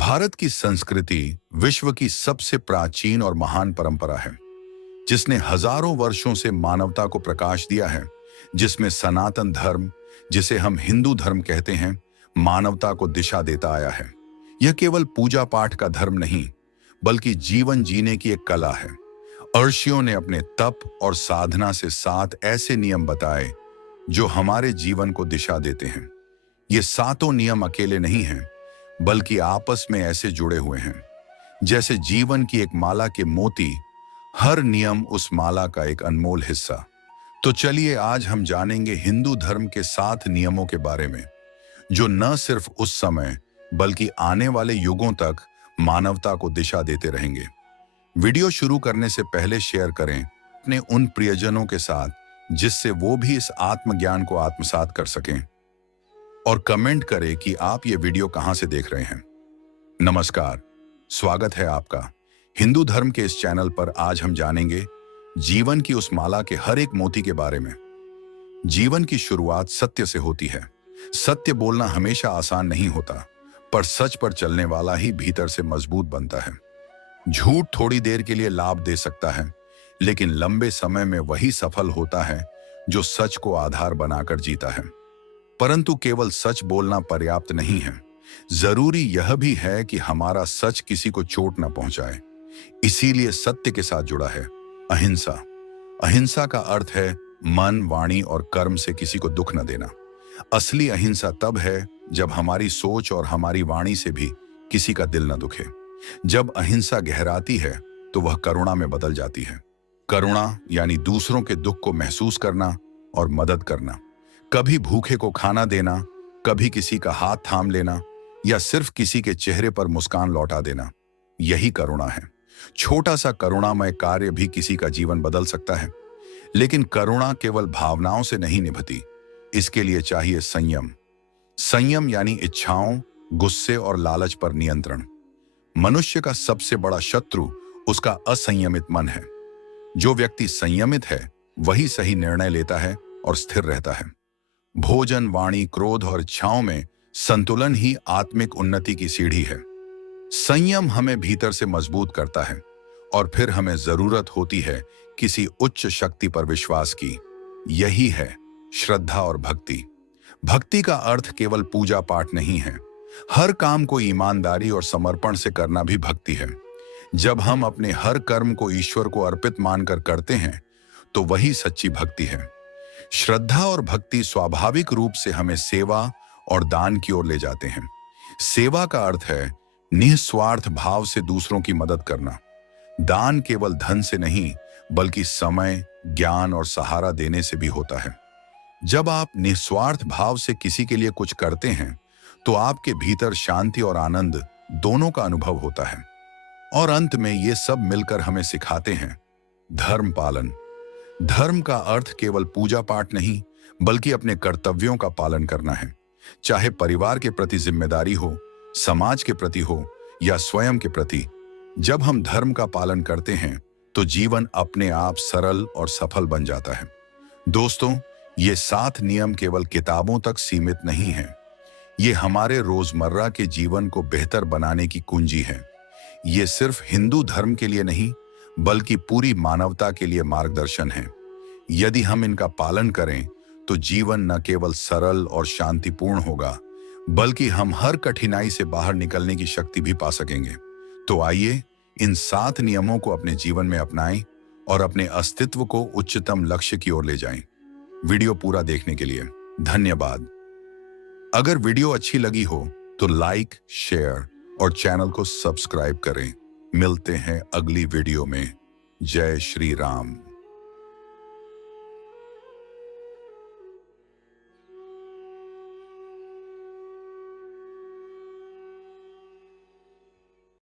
भारत की संस्कृति विश्व की सबसे प्राचीन और महान परंपरा है, जिसने हजारों वर्षों से मानवता को प्रकाश दिया है, जिसमें सनातन धर्म, जिसे हम हिंदू धर्म कहते हैं, मानवता को दिशा देता आया है। यह केवल पूजा पाठ का धर्म नहीं, बल्कि जीवन जीने की एक कला है। ऋषियों ने अपने तप और साधना से 7 ऐसे नियम बताए जो हमारे जीवन को दिशा देते हैं। ये 7 नियम अकेले नहीं हैं, बल्कि आपस में ऐसे जुड़े हुए हैं जैसे जीवन की एक माला के मोती, हर नियम उस माला का एक अनमोल हिस्सा। तो चलिए आज हम जानेंगे हिंदू धर्म के 7 नियमों के बारे में, जो न सिर्फ उस समय बल्कि आने वाले युगों तक मानवता को दिशा देते रहेंगे। वीडियो शुरू करने से पहले शेयर करें अपने उन प्रियजनों के साथ, जिससे वो भी इस आत्मज्ञान को आत्मसात कर सकें। और कमेंट करें कि आप ये वीडियो कहां से देख रहे हैं। नमस्कार, स्वागत है आपका हिंदू धर्म के इस चैनल पर। आज हम जानेंगे जीवन की उस माला के हर एक मोती के बारे में। जीवन की शुरुआत सत्य से होती है। सत्य बोलना हमेशा आसान नहीं होता, पर सच पर चलने वाला ही भीतर से मजबूत बनता है। झूठ थोड़ी देर के लिए लाभ दे सकता है, लेकिन लंबे समय में वही सफल होता है जो सच को आधार बनाकर जीता है। परंतु केवल सच बोलना पर्याप्त नहीं है। जरूरी यह भी है कि हमारा सच किसी को चोट न पहुंचाए। इसीलिए सत्य के साथ जुड़ा है अहिंसा। अहिंसा का अर्थ है मन, वाणी और कर्म से किसी को दुख न देना। असली अहिंसा तब है जब हमारी सोच और हमारी वाणी से भी किसी का दिल न दुखे। जब अहिंसा गहराती है तो वह करुणा में बदल जाती है। करुणा यानी दूसरों के दुख को महसूस करना और मदद करना। कभी भूखे को खाना देना, कभी किसी का हाथ थाम लेना, या सिर्फ किसी के चेहरे पर मुस्कान लौटा देना, यही करुणा है। छोटा सा करुणामय कार्य भी किसी का जीवन बदल सकता है। लेकिन करुणा केवल भावनाओं से नहीं निभती, इसके लिए चाहिए संयम। संयम यानी इच्छाओं, गुस्से और लालच पर नियंत्रण। मनुष्य का सबसे बड़ा शत्रु उसका असंयमित मन है। जो व्यक्ति संयमित है वही सही निर्णय लेता है और स्थिर रहता है। भोजन, वाणी, क्रोध और इच्छाओं में संतुलन ही आत्मिक उन्नति की सीढ़ी है। संयम हमें भीतर से मजबूत करता है और फिर हमें जरूरत होती है किसी उच्च शक्ति पर विश्वास की। यही है श्रद्धा और भक्ति। भक्ति का अर्थ केवल पूजा पाठ नहीं है। हर काम को ईमानदारी और समर्पण से करना भी भक्ति है। जब हम अपने हर कर्म को ईश्वर को अर्पित मानकर करते हैं, तो वही सच्ची भक्ति है। श्रद्धा और भक्ति स्वाभाविक रूप से हमें सेवा और दान की ओर ले जाते हैं। सेवा का अर्थ है निस्वार्थ भाव से दूसरों की मदद करना। दान केवल धन से नहीं, बल्कि समय, ज्ञान और सहारा देने से भी होता है। जब आप निस्वार्थ भाव से किसी के लिए कुछ करते हैं, तो आपके भीतर शांति और आनंद दोनों का अनुभव होता है। और अंत में ये सब मिलकर हमें सिखाते हैं धर्म पालन। धर्म का अर्थ केवल पूजा पाठ नहीं, बल्कि अपने कर्तव्यों का पालन करना है। चाहे परिवार के प्रति जिम्मेदारी हो, समाज के प्रति हो, या स्वयं के प्रति। जब हम धर्म का पालन करते हैं, तो जीवन अपने आप सरल और सफल बन जाता है। दोस्तों, ये 7 नियम केवल किताबों तक सीमित नहीं हैं। ये हमारे रोजमर्रा के जीवन को बेहतर बनाने की कुंजी है। ये सिर्फ हिंदू धर्म के लिए नहीं, बल्कि पूरी मानवता के लिए मार्गदर्शन है। यदि हम इनका पालन करें, तो जीवन न केवल सरल और शांतिपूर्ण होगा, बल्कि हम हर कठिनाई से बाहर निकलने की शक्ति भी पा सकेंगे। तो आइए इन 7 नियमों को अपने जीवन में अपनाएं और अपने अस्तित्व को उच्चतम लक्ष्य की ओर ले जाएं। वीडियो पूरा देखने के लिए धन्यवाद। अगर वीडियो अच्छी लगी हो तो लाइक, शेयर और चैनल को सब्सक्राइब करें। मिलते हैं अगली वीडियो में। जय श्री राम।